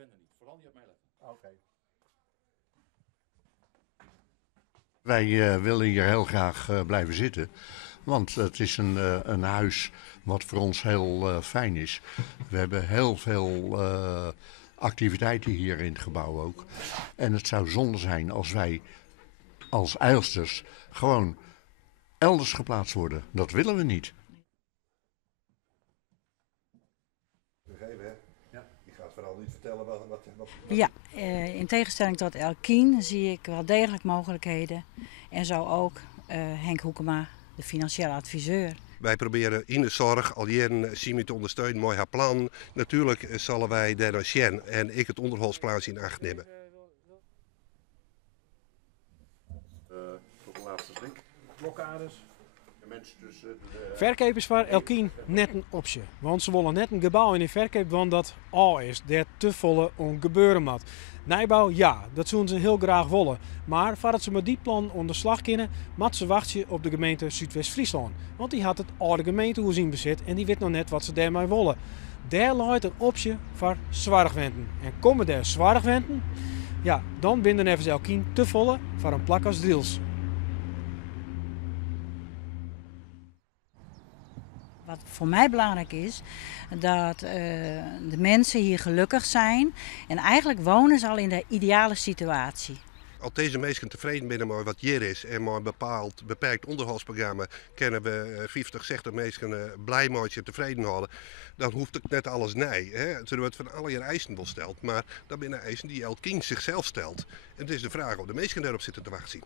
ben er niet. Vooral niet op mij letten. Oké. Wij willen hier heel graag blijven zitten, want het is een huis wat voor ons heel fijn is. We hebben heel veel activiteiten hier in het gebouw ook. En het zou zonde zijn als wij als Eilsters gewoon elders geplaatst worden. Dat willen we niet. Je gaat vooral niet vertellen wat... Ja, in tegenstelling tot Elkien zie ik wel degelijk mogelijkheden. En zo ook Henk Hoekema, de financieel adviseur. Wij proberen in de zorg al jaren Simi te ondersteunen met haar plan. Natuurlijk zullen wij daar naar zien en ik het onderhoudsplaats in acht nemen. Tot de laatste snik. Blokkades. De mensen tussen Verkoop is voor Elkien net een optie. Want ze willen net een gebouw in de verkoop, want dat al is. Dat te volle om gebeuren moet. Nijbouw, ja, dat zullen ze heel graag willen. Maar voordat ze met die plan onder slag kunnen, moet ze wachten op de gemeente Zuidwest-Friesland. Want die had het oude gemeentehuis in bezit en die weet nog net wat ze daarmee willen. Daar ligt een optie voor Zwarigwenten. En komen daar Zwarigwenten, ja, dan binden even Elkien te volle voor een plak als Driels. Wat voor mij belangrijk is, dat de mensen hier gelukkig zijn. En eigenlijk wonen ze al in de ideale situatie. Als deze mensen tevreden zijn met wat hier is en met een beperkt onderhoudsprogramma kunnen we 50, 60 mensen blij maken en tevreden houden, dan hoeft het net alles nee. Ze wordt van alle eisen wel stelt, maar dat zijn eisen die Elkien zichzelf stelt. En het is de vraag of de mensen daarop zitten te wachten.